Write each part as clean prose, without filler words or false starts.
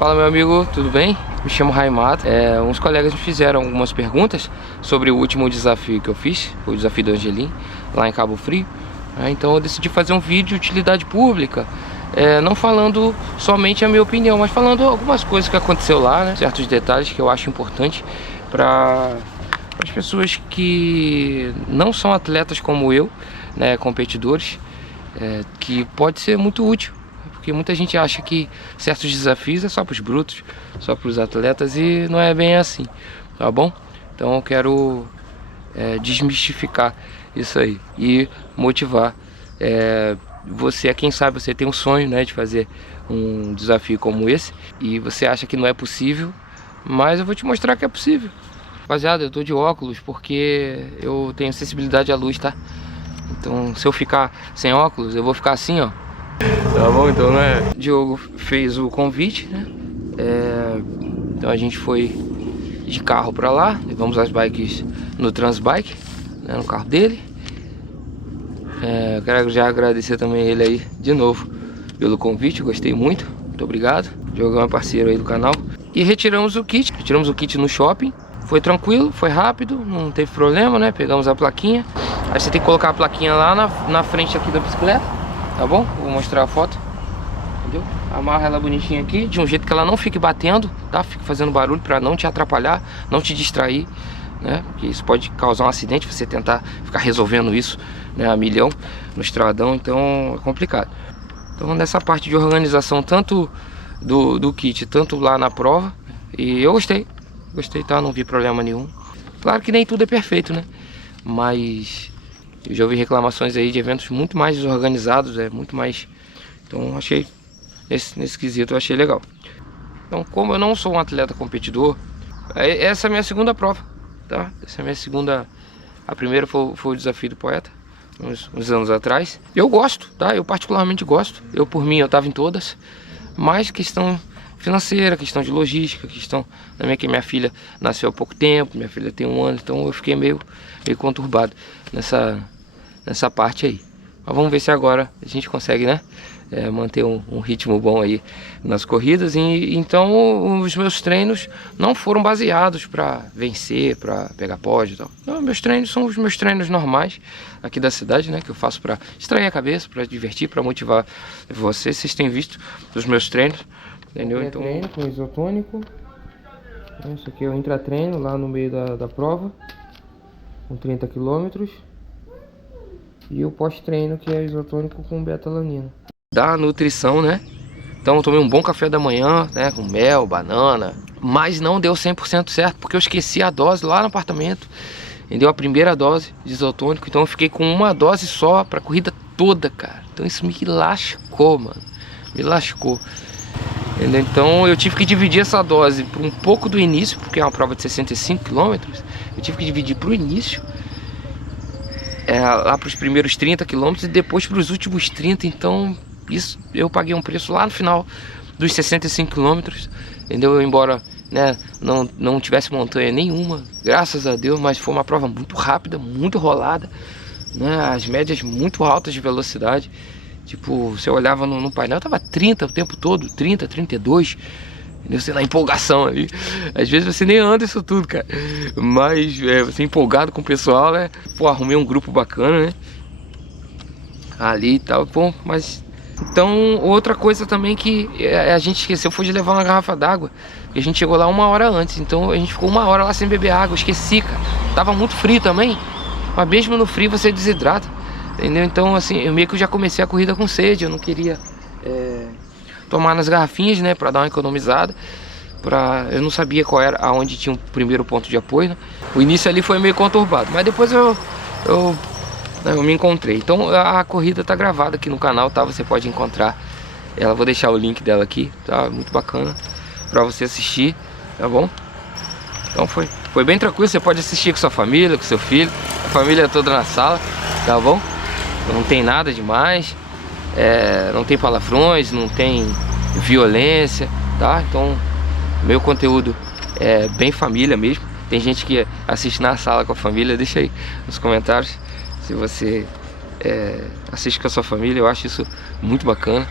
Fala, meu amigo, tudo bem? Me chamo Raimato. Uns colegas me fizeram algumas perguntas sobre o último desafio que eu fiz, o desafio do Angelim, lá em Cabo Frio. Então eu decidi fazer um vídeo de utilidade pública, não falando somente a minha opinião, mas falando algumas coisas que aconteceu lá, né? Certos detalhes que eu acho importante para as pessoas que não são atletas como eu, né, competidores, que pode ser muito útil. Porque muita gente acha que certos desafios é só para os brutos, só para os atletas, e não é bem assim, tá bom? Então eu quero desmistificar isso aí e motivar você. Quem sabe você tem um sonho, né, de fazer um desafio como esse e você acha que não é possível, mas eu vou te mostrar que é possível. Rapaziada, eu tô de óculos porque eu tenho sensibilidade à luz, tá? Então se eu ficar sem óculos, eu vou ficar assim, ó. Tá bom, então, né? Diogo fez o convite, né? Então a gente foi de carro pra lá, levamos as bikes no Transbike, né, no carro dele. Quero já agradecer também ele aí de novo pelo convite, gostei muito obrigado. Diogo é um parceiro aí do canal. E retiramos o kit no shopping. Foi tranquilo, foi rápido, não teve problema, né? Pegamos a plaquinha. Aí você tem que colocar a plaquinha lá na frente aqui da bicicleta, tá bom? Vou mostrar a foto, entendeu? Amarra ela bonitinha aqui, de um jeito que ela não fique batendo, tá? Fique fazendo barulho pra não te atrapalhar, não te distrair, né? Porque isso pode causar um acidente, você tentar ficar resolvendo isso, né, a milhão no estradão, então é complicado. Então nessa parte de organização, tanto do kit, tanto lá na prova, e eu gostei, tá? Não vi problema nenhum. Claro que nem tudo é perfeito, né? Mas eu já ouvi reclamações aí de eventos muito mais desorganizados, muito mais. Então achei, nesse quesito eu achei legal. Então, como eu não sou um atleta competidor, essa é a minha segunda prova, tá? Essa é a minha segunda. A primeira foi o desafio do poeta, uns anos atrás. Eu gosto, tá? Eu particularmente gosto. Eu, por mim, eu tava em todas. Mas questão financeira, questão de logística, questão também que minha filha nasceu há pouco tempo, minha filha tem 1 ano, então eu fiquei meio conturbado nessa parte aí. Mas vamos ver se agora a gente consegue, né, manter um ritmo bom aí nas corridas. E então os meus treinos não foram baseados para vencer, para pegar pódio e tal. Não, meus treinos são os meus treinos normais aqui da cidade, né, que eu faço para distrair a cabeça, para divertir, para motivar vocês têm visto os meus treinos, entendeu? Então, treino com isotônico. Isso aqui é o intratreino lá no meio da prova, com 30 km. E o pós-treino, que é isotônico com betalanina. Da nutrição, né? Então eu tomei um bom café da manhã, né, com mel, banana. Mas não deu 100% certo, porque eu esqueci a dose lá no apartamento. E deu a primeira dose de isotônico, então eu fiquei com uma dose só pra corrida toda, cara. Então isso me lascou, mano. Me lascou. Entendeu? Então eu tive que dividir essa dose por um pouco do início, porque é uma prova de 65 km. Eu tive que dividir pro início, lá para os primeiros 30 km e depois para os últimos 30. Então isso eu paguei um preço lá no final dos 65 km, entendeu? Embora, né, não tivesse montanha nenhuma, graças a Deus, mas foi uma prova muito rápida, muito rolada, né? As médias muito altas de velocidade. Tipo, você olhava no painel, tava 30 o tempo todo, 30, 32. Sei lá, empolgação ali. Às vezes você nem anda isso tudo, cara. Mas você empolgado com o pessoal, né? Pô, arrumei um grupo bacana, né? Ali e tal, bom, mas... Então, outra coisa também que a gente esqueceu foi de levar uma garrafa d'água. E a gente chegou lá 1 hora antes, então a gente ficou 1 hora lá sem beber água. Esqueci, cara. Tava muito frio também. Mas mesmo no frio você desidrata, entendeu? Então, assim, eu meio que já comecei a corrida com sede. Eu não queria... tomar nas garrafinhas, né, para dar uma economizada. Eu não sabia qual era, aonde tinha o primeiro ponto de apoio, né? O início ali foi meio conturbado, mas depois eu me encontrei. Então a corrida tá gravada aqui no canal, tá? Você pode encontrar ela, vou deixar o link dela aqui, tá? Muito bacana para você assistir, tá bom? Então foi bem tranquilo, você pode assistir com sua família, com seu filho, a família toda na sala, tá bom? Não tem nada demais. Não tem palavrões, não tem violência, tá? Então, meu conteúdo é bem família mesmo. Tem gente que assiste na sala com a família, deixa aí nos comentários se você assiste com a sua família. Eu acho isso muito bacana.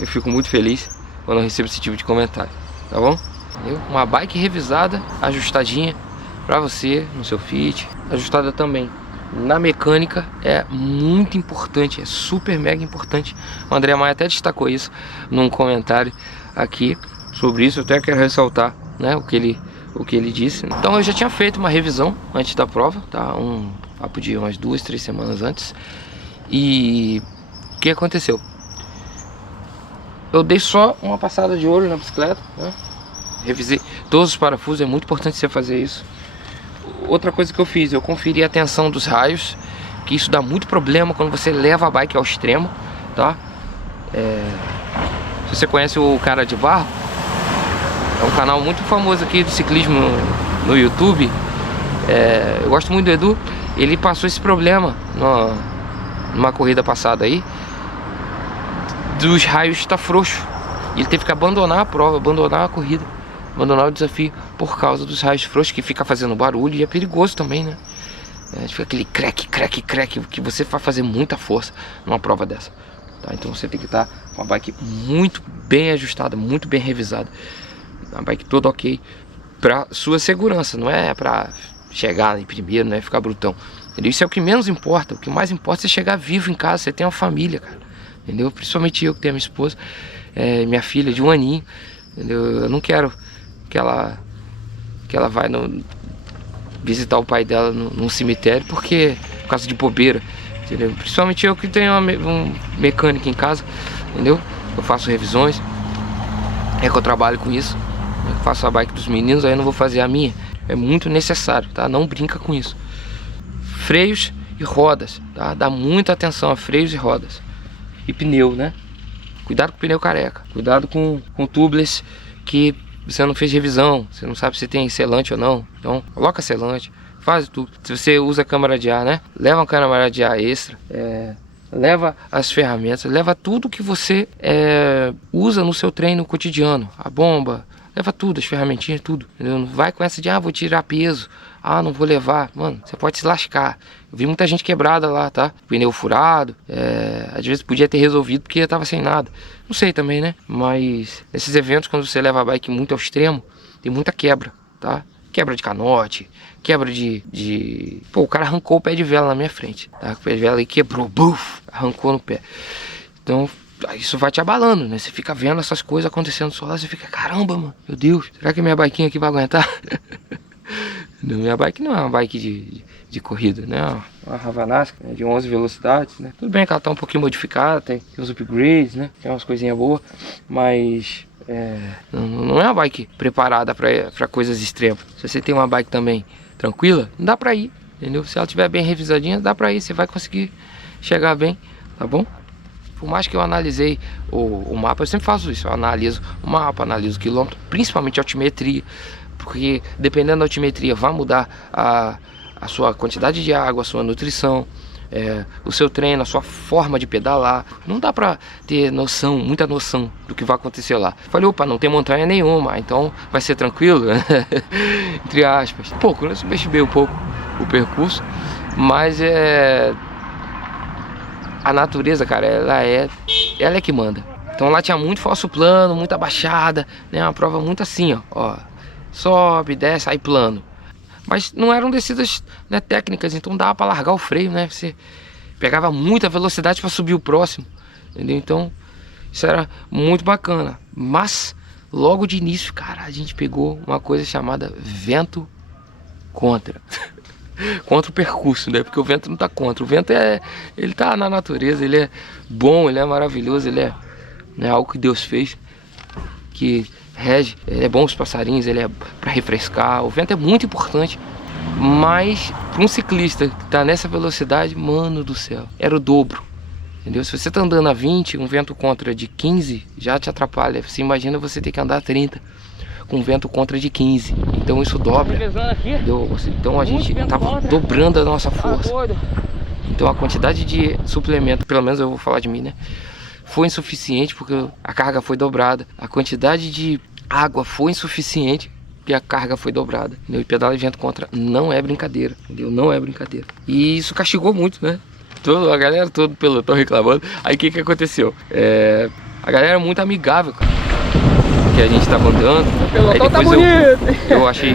Eu fico muito feliz, quando eu recebo esse tipo de comentário, tá bom? Entendeu? Uma bike revisada, ajustadinha pra você, no seu fit, ajustada também na mecânica, é muito importante, é super mega importante. O André Maia até destacou isso num comentário aqui sobre isso. Eu até quero ressaltar, né, o que ele disse. Então eu já tinha feito uma revisão antes da prova, tá? Papo de umas 2, 3 semanas antes. E o que aconteceu? Eu dei só uma passada de olho na bicicleta, né? Revisei todos os parafusos, é muito importante você fazer isso. Outra coisa que eu fiz, eu conferi a tensão dos raios, que isso dá muito problema quando você leva a bike ao extremo, tá? Se você conhece o Cara de Barro, é um canal muito famoso aqui do ciclismo no YouTube. Eu gosto muito do Edu. Ele passou esse problema numa corrida passada aí, dos raios estar frouxo. Ele teve que abandonar a prova, abandonar a corrida, abandonar o desafio por causa dos raios frouxos, que fica fazendo barulho e é perigoso também, né? Fica aquele crack, que você vai fazer muita força numa prova dessa, tá? Então você tem que estar com a bike muito bem ajustada, muito bem revisada, a bike toda ok, pra sua segurança, não é pra chegar em primeiro, não é ficar brutão, entendeu? Isso é o que menos importa. O que mais importa é chegar vivo em casa, você tem uma família, cara, entendeu? Principalmente eu que tenho a minha esposa, minha filha de 1 aninho, entendeu? Eu não quero que ela vai visitar o pai dela num cemitério por causa de bobeira, entendeu? Principalmente eu que tenho um mecânico em casa, entendeu? Eu faço revisões, que eu trabalho com isso, eu faço a bike dos meninos, aí eu não vou fazer a minha. É muito necessário, tá? Não brinca com isso. Freios e rodas, tá? Dá muita atenção a freios e rodas. E pneu, né? Cuidado com o pneu careca. Cuidado com tubeless que você não fez revisão, você não sabe se tem selante ou não. Então coloca selante, faz tudo. Se você usa câmara de ar, né? Leva uma câmara de ar extra, leva as ferramentas, leva tudo que você usa no seu treino cotidiano. A bomba, leva tudo, as ferramentinhas, tudo, entendeu? Não vai com essa de, vou tirar peso, não vou levar. Mano, você pode se lascar. Eu vi muita gente quebrada lá, tá? Pneu furado, às vezes podia ter resolvido porque tava sem nada. Não sei também, né? Mas nesses eventos, quando você leva a bike muito ao extremo, tem muita quebra, tá? Quebra de canote, quebra de... Pô, o cara arrancou o pé de vela na minha frente, tá? O pé de vela aí quebrou, buf, arrancou no pé. Então isso vai te abalando, né? Você fica vendo essas coisas acontecendo só lá, você fica, caramba, mano, meu Deus, será que minha biquinha aqui vai aguentar? Minha bike não é uma bike de corrida, né? Uma Havanask, né? De 11 velocidades, né? Tudo bem que ela tá um pouquinho modificada, tem os upgrades, né? Tem umas coisinhas boas, mas não é uma bike preparada para coisas extremas. Se você tem uma bike também tranquila, não dá pra ir, entendeu? Se ela estiver bem revisadinha, dá pra ir, você vai conseguir chegar bem, tá bom? Por mais que eu analisei o mapa, eu sempre faço isso, eu analiso o mapa, analiso o quilômetro, principalmente a altimetria, porque dependendo da altimetria vai mudar a sua quantidade de água, a sua nutrição, o seu treino, a sua forma de pedalar. Não dá pra ter noção, muita noção do que vai acontecer lá. Falei, opa, não tem montanha nenhuma, então vai ser tranquilo, entre aspas. Pouco, eu subestimei um pouco o percurso, mas a natureza, cara, ela é que manda. Então lá tinha muito falso plano, muita baixada, né? Uma prova muito assim, ó. Sobe, desce, aí plano. Mas não eram descidas, né, técnicas, então dava pra largar o freio, né? Você pegava muita velocidade para subir o próximo, entendeu? Então isso era muito bacana. Mas logo de início, cara, a gente pegou uma coisa chamada vento contra. Contra o percurso, né? Porque o vento não tá contra. O vento ele tá na natureza, ele é bom, ele é maravilhoso, ele é, né, algo que Deus fez, que rege, ele é bom os passarinhos, ele é para refrescar. O vento é muito importante, mas para um ciclista que tá nessa velocidade, mano do céu, era o dobro, entendeu? Se você tá andando a 20, um vento contra de 15 já te atrapalha. Você imagina você ter que andar a 30 com vento contra de 15, então isso dobra, entendeu? Então a gente tava dobrando a nossa força. Então a quantidade de suplemento, pelo menos eu vou falar de mim, né, foi insuficiente porque a carga foi dobrada. A quantidade de água foi insuficiente porque a carga foi dobrada, entendeu? E pedal de vento contra não é brincadeira, entendeu? Não é brincadeira. E isso castigou muito, né? A galera, todo o pelotão reclamando. Aí o que aconteceu? A galera é muito amigável, cara. que a gente tava andando. Aí Pelotão tá depois bonito. eu achei,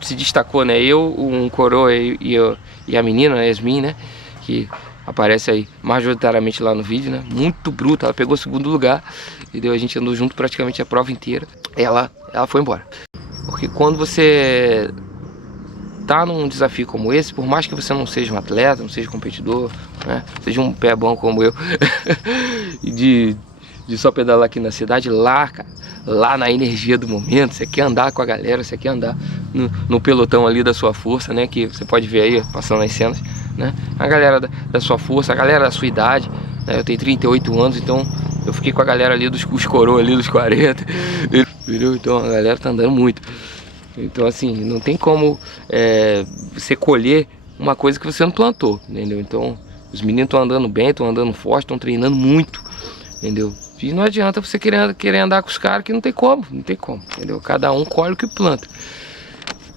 se destacou, né? Eu, um coroa e a menina, a Yasmin, né? Que aparece aí majoritariamente lá no vídeo, né? Muito bruta, ela pegou o segundo lugar. E a gente andou junto praticamente a prova inteira. Ela foi embora. Porque quando você tá num desafio como esse, por mais que você não seja um atleta, não seja competidor, né? Seja um pé bom como eu, e de só pedalar aqui na cidade, lá, cara, lá na energia do momento, você quer andar com a galera, você quer andar no pelotão ali da sua força, né? Que você pode ver aí, passando as cenas, né? A galera da sua força, a galera da sua idade, né? Eu tenho 38 anos, então eu fiquei com a galera ali dos coroa ali dos 40, entendeu? Então a galera tá andando muito. Então assim, não tem como você colher uma coisa que você não plantou, entendeu? Então os meninos estão andando bem, estão andando forte, estão treinando muito, entendeu? E não adianta você querer andar com os caras que não tem como, entendeu? Cada um colhe o que planta.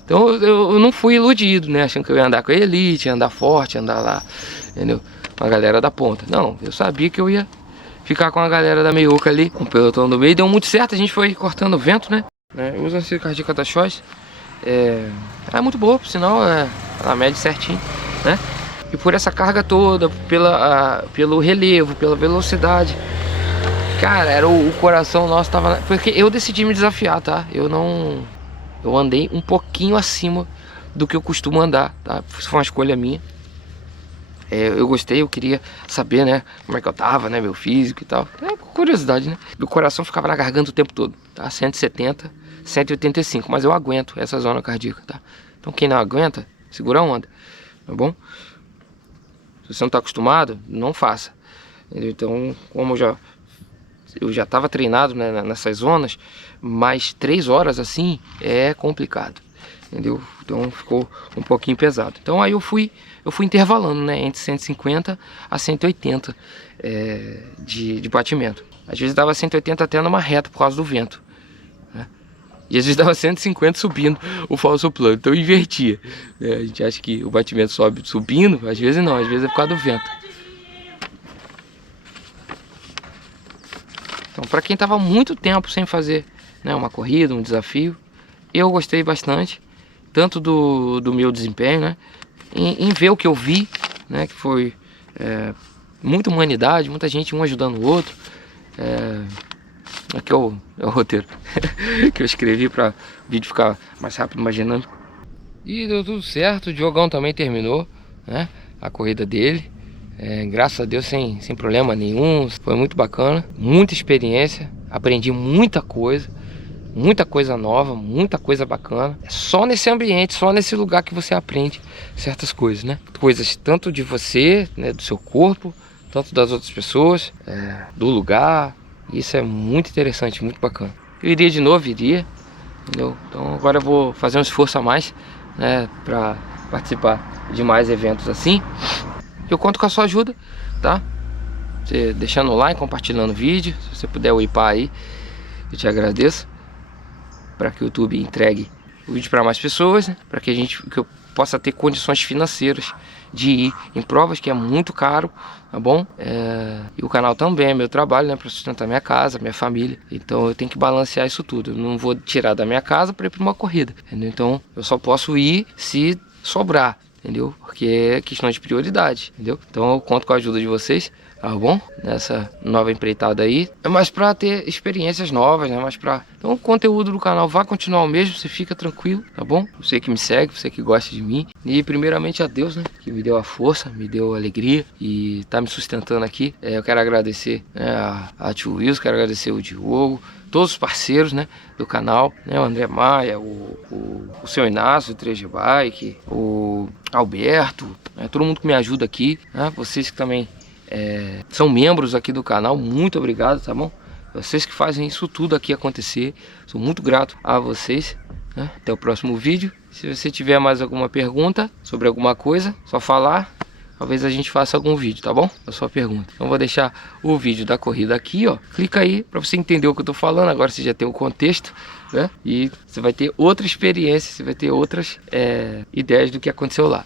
Então eu não fui iludido, né? Achando que eu ia andar com a elite, andar forte, andar lá, entendeu? Com a galera da ponta. Não, eu sabia que eu ia ficar com a galera da meiuca ali, com o pelotão do meio. Deu muito certo, a gente foi cortando o vento, né? Eu uso a Cardíaca da Choice. É muito boa, por sinal, ela mede certinho, né? E por essa carga toda, pelo relevo, pela velocidade, cara, o coração nosso tava... Porque eu decidi me desafiar, tá? Eu andei um pouquinho acima do que eu costumo andar, tá? Isso foi uma escolha minha. Eu gostei, eu queria saber, né, como é que eu tava, né, meu físico e tal. Curiosidade, né? Meu coração ficava na garganta o tempo todo, tá? 170, 185, mas eu aguento essa zona cardíaca, tá? Então quem não aguenta, segura a onda, tá bom? Se você não tá acostumado, não faça. Então, como eu já tava treinado, né, nessas zonas, mas 3 horas assim é complicado, entendeu? Então ficou um pouquinho pesado. Então aí eu fui intervalando, né, entre 150 a 180 de batimento. Às vezes dava 180 até numa reta por causa do vento, né? E às vezes dava 150 subindo o falso plano. Então eu invertia, né? A gente acha que o batimento sobe subindo, às vezes não, às vezes é por causa do vento. Então, para quem estava muito tempo sem fazer, né, uma corrida, um desafio, eu gostei bastante, tanto do meu desempenho, né, em ver o que eu vi, né, que foi muita humanidade, muita gente um ajudando o outro. Aqui é o roteiro que eu escrevi para o vídeo ficar mais rápido, mais dinâmico. E deu tudo certo, o Diogão também terminou, né, a corrida dele. Graças a Deus sem problema nenhum. Foi muito bacana, muita experiência, aprendi muita coisa nova, muita coisa bacana. É só nesse ambiente, só nesse lugar que você aprende certas coisas, né? Coisas tanto de você, né, do seu corpo, tanto das outras pessoas, do lugar. Isso é muito interessante, muito bacana. Eu iria de novo, entendeu? Então agora eu vou fazer um esforço a mais, né, para participar de mais eventos assim. Eu conto com a sua ajuda, tá? Você deixando o like, compartilhando o vídeo. Se você puder upar aí, eu te agradeço. Para que o YouTube entregue o vídeo para mais pessoas, né? Para que eu possa ter condições financeiras de ir em provas, que é muito caro, tá bom? E o canal também é meu trabalho, né? Para sustentar minha casa, minha família. Então eu tenho que balancear isso tudo. Eu não vou tirar da minha casa para ir para uma corrida, entendeu? Então eu só posso ir se sobrar, entendeu? Porque é questão de prioridade, entendeu? Então eu conto com a ajuda de vocês, tá bom? Nessa nova empreitada aí. É mais pra ter experiências novas, né? Então o conteúdo do canal vai continuar o mesmo, você fica tranquilo, tá bom? Você que me segue, você que gosta de mim. E primeiramente a Deus, né? Que me deu a força, me deu a alegria e tá me sustentando aqui. Eu quero agradecer, né, a Tio Wilson, quero agradecer o Diogo, todos os parceiros, né, do canal, né, o André Maia, o seu Inácio, o 3G Bike, o Alberto, né, todo mundo que me ajuda aqui, né, vocês que também são membros aqui do canal, muito obrigado, tá bom? Vocês que fazem isso tudo aqui acontecer, sou muito grato a vocês, né? Até o próximo vídeo. Se você tiver mais alguma pergunta sobre alguma coisa, só falar. Talvez a gente faça algum vídeo, tá bom? A sua pergunta. Então vou deixar o vídeo da corrida aqui, ó. Clica aí para você entender o que eu tô falando. Agora você já tem o contexto, né? E você vai ter outra experiência, você vai ter outras ideias do que aconteceu lá.